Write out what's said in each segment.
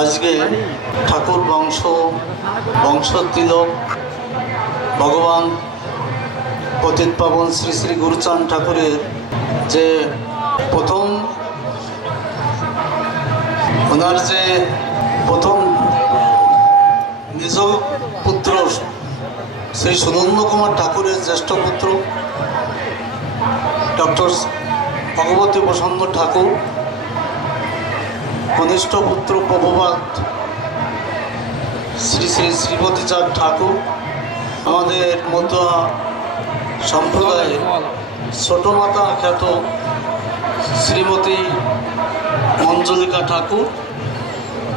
আজকে ঠাকুর বংশতিলক ভগবান পতিত পাবন শ্রী শ্রী গুরুচাঁদ ঠাকুরের যে প্রথম ওনার যে প্রথম নিজ পুত্র শ্রী সুনন্দ কুমার ঠাকুরের জ্যেষ্ঠ পুত্র ডক্টর ভগবতী প্রসন্ন ঠাকুর, কনিষ্ঠ পুত্র প্রভুপাত শ্রী শ্রী শ্রীপতি চাঁদ ঠাকুর, আমাদের মতো সম্প্রদায়ের ছোট মাতা খ্যাত শ্রীমতী মঞ্জলিকা ঠাকুর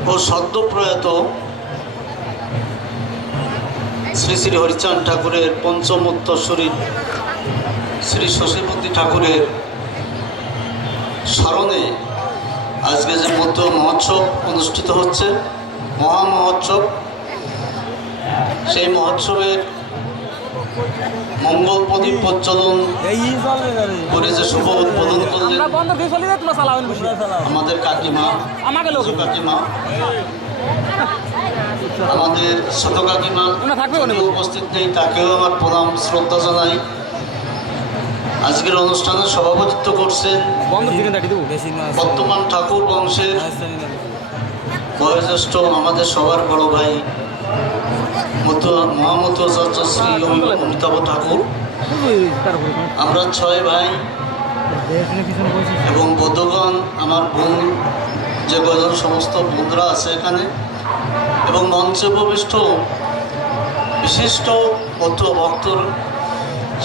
ও সদ্যপ্রয়াত শ্রী শ্রী হরিচাঁদ ঠাকুরের পঞ্চম উত্তরসূরি শ্রী শশীপতি ঠাকুরের স্মরণে আজকে যে মধ্য মহোৎসব অনুষ্ঠিত হচ্ছে, মহা মহোৎসব, সেই মহোৎসবের মঙ্গল প্রদীপ প্রজ্বলন করে যে শুভ উদ্বোধন করলেন আমাদের কাকিমা, আমাদের ছোট কাকিমা উপস্থিত নেই, তাকেও আমার প্রণাম শ্রদ্ধা জানাই। আজকের অনুষ্ঠানে সভাপতিত্ব করছেন বর্তমান ঠাকুর বংশের বয়োজ্যেষ্ঠ আমাদের সবার বড় ভাই মহামতুচার্য শ্রী অমিতাভ ঠাকুর। আমরা 6 ভাই এবং বৌদ্ধগণ, আমার বোন, যে কজন সমস্ত বোনরা আছে এখানে, এবং মঞ্চে উপবিষ্ট বিশিষ্ট মধ্য ভক্তর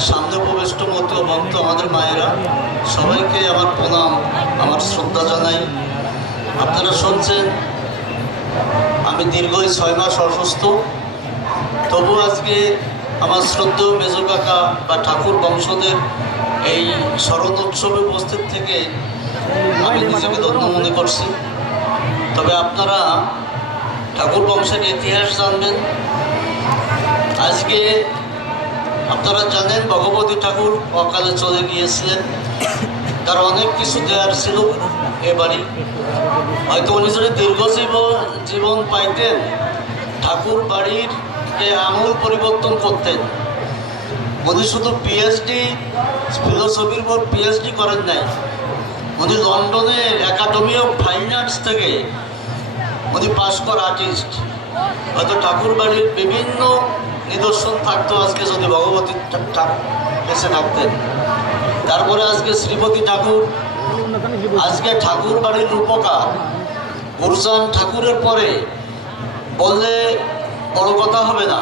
সামনে উপবিষ্ট মধ্য ভক্ত আমাদের মায়েরা, সবাইকে আমার প্রণাম, আমার শ্রদ্ধা জানাই। আপনারা শুনছেন আমি দীর্ঘ 6 মাস অসুস্থ, তবু আজকে আমার শ্রদ্ধেয় মেজো কাকা বা ঠাকুর বংশদের এই স্মরণ উৎসবে উপস্থিত থেকে আমি নিজেকে ধন্য মনে করছি। তবে আপনারা ঠাকুর বংশের ইতিহাস জানবেন। আজকে আপনারা জানেন ভগবতী ঠাকুর অকালে চলে গিয়েছিলেন, তার অনেক কিছু দেওয়ার ছিল এ বাড়ি। হয়তো উনি যদি দীর্ঘ জীবন পাইতেন, ঠাকুর বাড়ির আমূল পরিবর্তন করতেন। উনি শুধু পিএইচডি, ফিলোসফির উপর পিএইচডি করেন নাই, উনি লন্ডনের একাডেমি অফ ফাইন আর্টস থেকে উনি পাশ করা আর্টিস্ট। হয়তো ঠাকুর বাড়ির বিভিন্ন নিদর্শন থাকতো আজকে যদি ভগবতী এসে থাকতেন। তারপরে আজকে শ্রীপতি ঠাকুর, আজকে ঠাকুর বাড়ির রূপকার গুরুচাঁদ ঠাকুরের পরে বললে বড় কথা হবে না।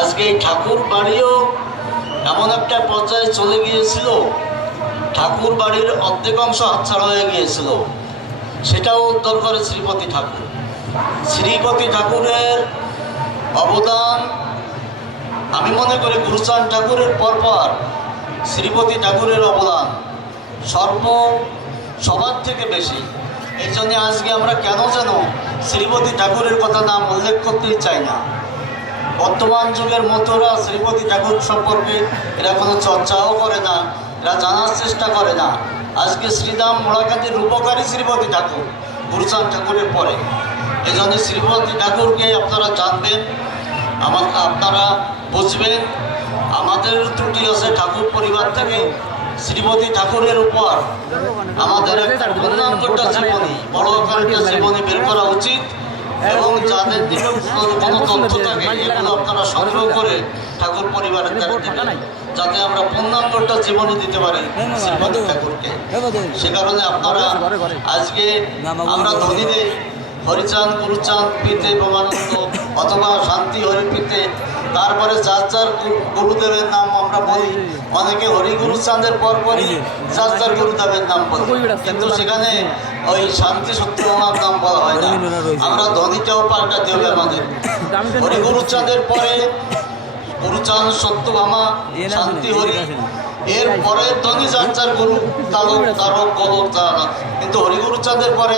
আজকে এই ঠাকুর বাড়িও এমন একটা পর্যায়ে চলে গিয়েছিল, ঠাকুর বাড়ির অর্ধেক অংশ হাতছাড়া হয়ে গিয়েছিল, সেটাও উদ্ধার করে শ্রীপতি ঠাকুর। শ্রীপতি ঠাকুরের অবদান আমি মনে করি গুরুচাঁদ ঠাকুরের পরপর শ্রীপতি ঠাকুরের অবদান সবার থেকে বেশি। এই জন্যে আজকে আমরা কেন যেন শ্রীপতি ঠাকুরের কথা নাম উল্লেখ করতেই চাই না। বর্তমান যুগের মতোরা শ্রীপতি ঠাকুর সম্পর্কে এরা কোনো চর্চাও করে না, এরা জানার চেষ্টা করে না। আজকে শ্রীরাম মোড়াকান্তির রূপকারী শ্রীপতি ঠাকুর গুরুচাঁদ ঠাকুরের পরে। এই জন্য শ্রীপতি ঠাকুরকে আপনারা জানবেন, আপনারা বুঝবেন। আমাদের ত্রুটি আছে ঠাকুর পরিবার থেকে শ্রীপতি ঠাকুরের উপর আমাদের একটা পূর্ণাঙ্গটা জীবনী, বড় আকারের জীবনী বের করা উচিত, এবং যাদের দিকে কোনো তথ্য থাকে এগুলো আপনারা সংগ্রহ করে ঠাকুর পরিবারের দ্বারা দিবেন, যাতে আমরা পূর্ণাঙ্গটা জীবনী দিতে পারি শ্রীপতি ঠাকুরকে। সে কারণে আপনারা আজকে আমরা ধনী দেই হরিচাঁদ, গুরুচাঁদ, পিতে ব্রহ্মানন্দ অথবা শান্তি হরিপিতে, তারপরে যার যার গুরুদেবের নাম আমরা বলি। অনেকে হরি গুরুচাঁদের পরপরই যার যার গুরুদেবের নাম বলি, কিন্তু সেখানে ওই শান্তি সত্যভামার নাম বলা হয় না। আমরা ধনীটাও পাল্টাতে হবে আমাদের। হরি গুরুচাঁদের পরে গুরুচাঁদ, সত্যভামা, শান্তি হরি, এর পরে ধনী যার যার গুরু তারক গোলক যারা, কিন্তু হরিগুরুচাঁদের পরে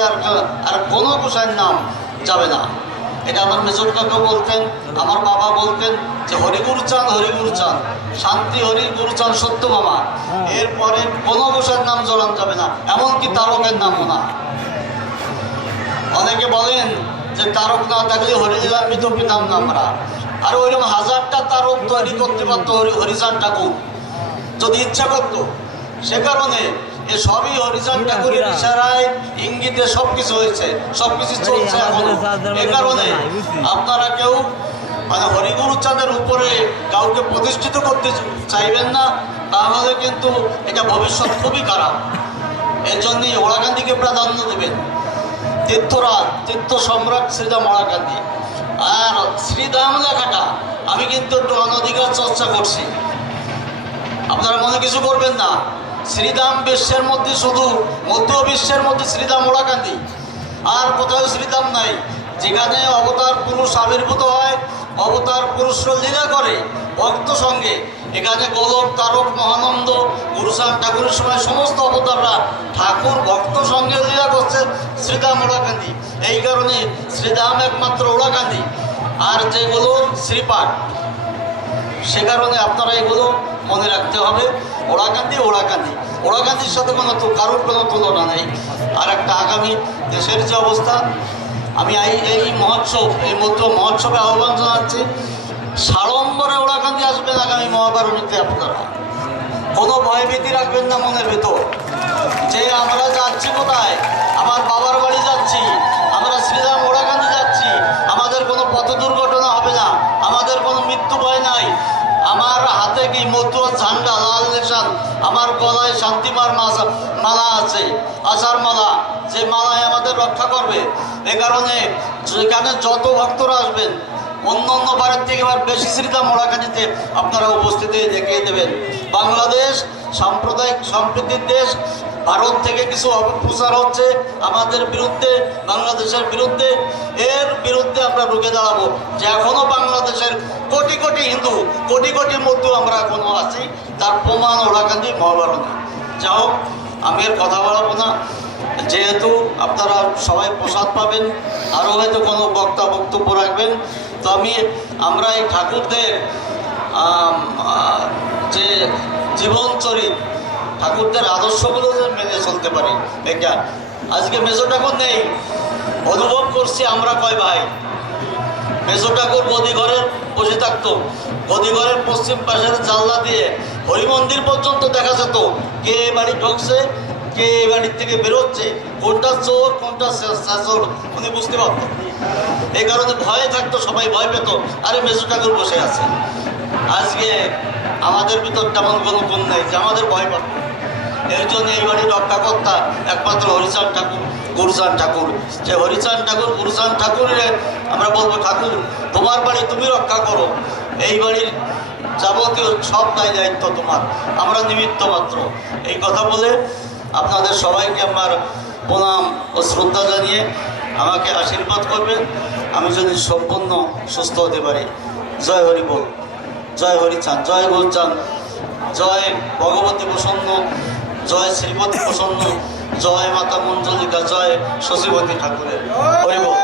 আর কোনো গোসাইয়ের নাম যাবে না। এটা আমার মেজর কাকা বলতেন, আমার বাবা বলতেন যে হরিগুরুচাঁদ, শান্তি হরি, গুরুচাঁদ, সত্যভামা, এরপরে কোনো গোসাইয়ের নাম জড়ান যাবে না, এমনকি তারকের নামও না। অনেক অনেকে বলেন যে তারক না থাকলে হরিলীলান্বিত পেতাম না আমরা। আর ওইরকম হাজারটা তারক তৈরি করতে পারতো হরিচাঁদ ঠাকুর যদি ইচ্ছা করতো। সে কারণে এ সবই হরিচাঁদ ঠাকুরের ইশারায় ইঙ্গিতে সবকিছু হয়েছে, সবকিছু চলছে এখন। এ কারণে আপনারা কেউ মানে হরিগুরু চাঁদের উপরে কাউকে প্রতিষ্ঠিত করতে চাইবেন না, তাহলে কিন্তু এটা ভবিষ্যৎ খুবই খারাপ। এর জন্যই ওরাকান্দিকে প্রাধান্য দেবেন। তীর্থরাজ তীর্থ সম্রাট শ্রীরাম ওরাকান্দি। আর শ্রীধাম লেখাটা আমি কিন্তু একটু অনধিকার চর্চা করছি, আপনারা মনে কিছু করবেন না। শ্রীধাম বিশ্বের মধ্যে শুধু মধ্য বিশ্বের মধ্যে শ্রীধাম ওরাকান্দি, আর কোথাও শ্রীধাম নাই। যেখানে অবতার পুরুষ আবির্ভূত হয়, অবতার পুরুষ লীলা করে ভক্ত সঙ্গে, এখানে গোলক তারক মহানন্দ গুরুচাঁদ ঠাকুরের সময় সমস্ত অবতাররা ঠাকুর ভক্ত সঙ্গে লীলা করছে শ্রীধাম ওরাকান্দি। এই কারণে শ্রীধাম একমাত্র ওরাকান্দি। আর যেগুলো শ্রীপাঠ, সে কারণে আপনারা এগুলো মনে রাখতে হবে। ওরাকান্দি ওরাকান্দি, ওরাকান্দির সাথে কারোর কোনো তুলনা নেই। আর একটা আগামী দেশের যে অবস্থা, আমি এই মহোৎসব, এই মহোৎসবে আহ্বান জানাচ্ছি, সাড়ম্বরে ওরাকান্দি আসবেন আগামী মহাবারণীতে। আপনারা কোনো ভয়ভীতি রাখবেন না মনের ভেতর যে আমরা যাচ্ছি কোথায়, আমার বাবার বাড়ি যাচ্ছি, আমরা শ্রীরাম ওরাকান্দি যাচ্ছি, আমাদের কোনো পথ দুর্ঘটনা হবে না, আমাদের কোনো মৃত্যু ভয় নাই। আমার হাতে কি মতুয়া ঝান্ডা লাল নিশান, আমার গলায় শান্তিমার মালা আছে, আশার মালা, যে মালায় আমাদের রক্ষা করবে। এ কারণে যেখানে যত ভক্তরা আসবেন, অন্য অন্য বারের থেকে এবার বেশি শ্রীরাম ওরাকান্দিতে আপনারা উপস্থিতি দেখিয়ে দেবেন। বাংলাদেশ সাম্প্রদায়িক সম্প্রীতির দেশ। ভারত থেকে কিছু অপপ্রচার হচ্ছে আমাদের বিরুদ্ধে, বাংলাদেশের বিরুদ্ধে। এর বিরুদ্ধে আমরা রুখে দাঁড়াবো যে এখনো বাংলাদেশের কোটি কোটি হিন্দু, কোটি কোটির মধ্যে আমরা এখনো আছি, তার প্রমাণ ওরাকান্দি মহাবারণী। যা হোক, আমি এর কথা বলবো না, যেহেতু আপনারা সবাই প্রসাদ পাবেন, আরও হয়তো কোনো বক্তব্য রাখবেন। তো আমরা এই ঠাকুরদের যে জীবনচরিত, ঠাকুরদের আদর্শগুলো যে মেনে চলতে পারি, এটা আজকে মেজো ঠাকুর নেই, অনুভব করছি আমরা কয় ভাই। মেজো ঠাকুর গদিঘরে বসে থাকতো, গদিঘরের পশ্চিম পাশের জানলা দিয়ে হরিমন্দির পর্যন্ত দেখা যেত, কে এ বাড়ি ঢুকছে, কে এ বাড়ির থেকে বেরোচ্ছে, কোনটা চোর কোনটা শাসর উনি বুঝতে পারতেন। এই কারণে ভয়ে থাকতো, সবাই ভয় পেত, আরে মেজো ঠাকুর বসে আছে। আজকে আমাদের ভিতর তেমন কোনো গুণ নেই যে আমাদের ভয় পাবো। এর জন্য এই বাড়ির রক্ষাকর্তা একমাত্র হরিচাঁদ ঠাকুর, গুরুচাঁদ ঠাকুর। যে হরিচাঁদ ঠাকুর, গুরুচাঁদ ঠাকুরের আমরা বলবো, ঠাকুর তোমার বাড়ি তুমি রক্ষা করো, এই বাড়ির যাবতীয় সব দায়িত্ব তোমার, আমরা নিমিত্ত মাত্র। এই কথা বলে আপনাদের সবাইকে আমার প্রণাম ও শ্রদ্ধা জানিয়ে আমাকে আশীর্বাদ করবেন, আমি যদি সম্পূর্ণ সুস্থ হতে পারি। জয় হরি বল, জয় হরিচাঁদ, জয় গুরুচাঁদ, জয় ভগবতী প্রসন্ন, জয় শ্রীপতি প্রসন্ন, জয় মাতা মঞ্জলিকা, জয় শশীবতী ঠাকুরের। হরি বল।